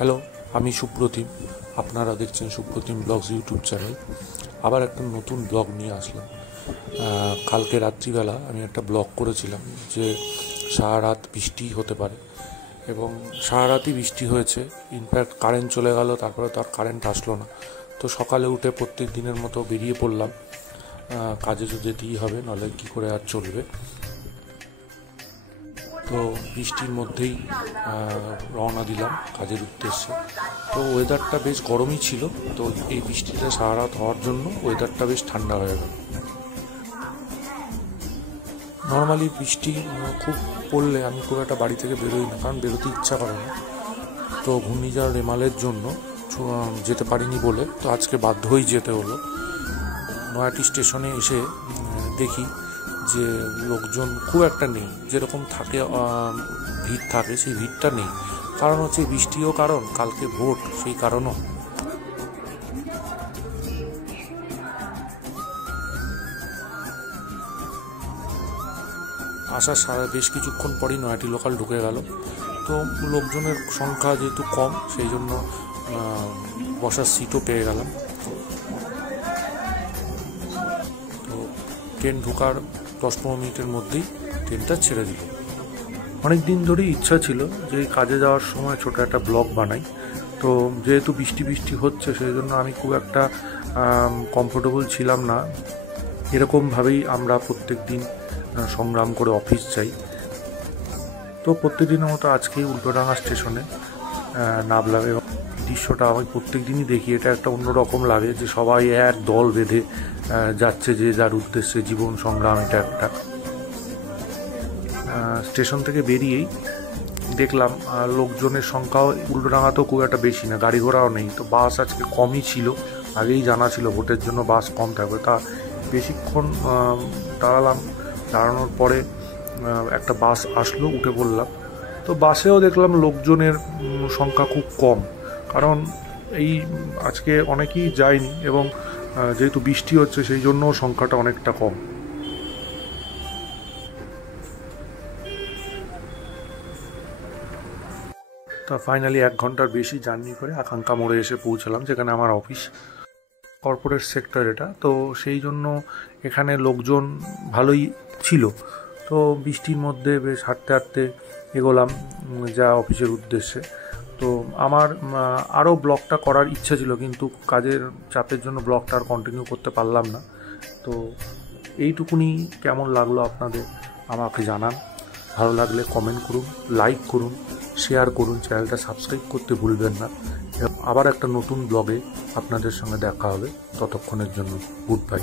Hello, আমি সুপ্রতিম। আপনারা দেখছেন সুপ্রতিম ব্লগস ইউটিউব চ্যানেল। আবার একটা নতুন ব্লগ নিয়ে আসলাম। কালকে রাত্রিবেলা আমি একটা ব্লগ করেছিলাম যে সারা রাত বৃষ্টি হতে পারে, এবং সারা রাতই বৃষ্টি হয়েছে। ইনফ্যাক্ট কারেন্ট চলে গেল, তারপরে তো আর কারেন্ট আসলো না। তো সকালে উঠে প্রত্যেক দিনের মতো বেরিয়ে পড়লাম। কাজে তো যেতেই হবে, নাহলে কী করে আর চলবে। তো বৃষ্টির মধ্যেই রওনা দিলাম কাজের উদ্দেশ্যে। তো ওয়েদারটা বেশ গরমই ছিল, তো এই বৃষ্টিটা সারা রাত হওয়ার জন্য ওয়েদারটা বেশ ঠান্ডা হয়ে গেল। নর্মালি বৃষ্টি খুব পড়লে আমি খুব একটা বাড়ি থেকে বেরোই না, কারণ বেরোতে ইচ্ছা করে না। তো ঘূর্ণিঝড় রেমালের জন্য যেতে পারিনি বলে তো আজকে বাধ্য হয়েই যেতে হলো। নয়াটি স্টেশনে এসে দেখি যে লোকজন খুব একটা নেই, যেরকম থাকে ভিড় থাকে সেই ভিড়টা নেই। কারণ হচ্ছে বৃষ্টিও, কারণ কালকে ভোট, সেই কারণও। আসার বেশ কিছুক্ষণ পরই নয়াটি লোকাল ঢুকে গেল। তো লোকজনের সংখ্যা যেহেতু কম, সেই জন্য বসার সিটও পেয়ে গেলাম। তো ট্রেন ঢোকার 10-15 মিনিটের মধ্যেই ট্রেনটা ছেড়ে দিল। অনেক দিন ধরেই ইচ্ছা ছিল যে কাজে যাওয়ার সময় ছোটো একটা ব্লগ বানাই। তো যেহেতু বৃষ্টি হচ্ছে, সেই জন্য আমি খুব একটা কমফোর্টেবল ছিলাম না। এরকমভাবেই আমরা প্রত্যেক দিন সংগ্রাম করে অফিস যাই। তো প্রত্যেকদিনের মতো আজকেই উল্টোডাঙা স্টেশনে নামলাম, এবং দৃশ্যটা আমি প্রত্যেক দিনই দেখি। এটা একটা অন্যরকম লাগে যে সবাই এক দল বেঁধে যাচ্ছে যে যার উদ্দেশ্যে, জীবন সংগ্রাম এটা একটা। স্টেশন থেকে বেরিয়েই দেখলাম লোকজনের সংখ্যাও উল্টোডাঙাতেও খুব একটা বেশি না, গাড়ি ঘোড়াও নেই। তো বাস আজকে কমই ছিল, আগেই জানা ছিল ভোটের জন্য বাস কম থাকবে। তা বেশিক্ষণ দাঁড়ানোর পরে একটা বাস আসলো, উঠে পড়লাম। তো বাসেও দেখলাম লোকজনের সংখ্যা খুব কম, কারণ এই আজকে অনেকেই যায়নি, এবং যেহেতু বৃষ্টি হচ্ছে সেই জন্য সংখ্যাটা অনেকটা কম। তা ফাইনালি 1 ঘন্টার বেশি জার্নি করে আকাঙ্ক্ষা মোড়ে এসে পৌঁছালাম, যেখানে আমার অফিস। কর্পোরেট সেক্টর এটা, তো সেই জন্য এখানে লোকজন ভালোই ছিল। তো বৃষ্টির মধ্যে বেশ হাঁটতে হাঁটতে এগোলাম যা অফিসের উদ্দেশ্যে। তো আমার আরও ব্লগটা করার ইচ্ছা ছিল, কিন্তু কাজের চাপের জন্য ব্লগটা আর কন্টিনিউ করতে পারলাম না। তো এইটুকুনি কেমন লাগলো আপনাদের আমাকে জানান। ভালো লাগলে কমেন্ট করুন, লাইক করুন, শেয়ার করুন, চ্যানেলটা সাবস্ক্রাইব করতে ভুলবেন না। আবার একটা নতুন ব্লগে আপনাদের সঙ্গে দেখা হবে। ততক্ষণের জন্য গুড বাই।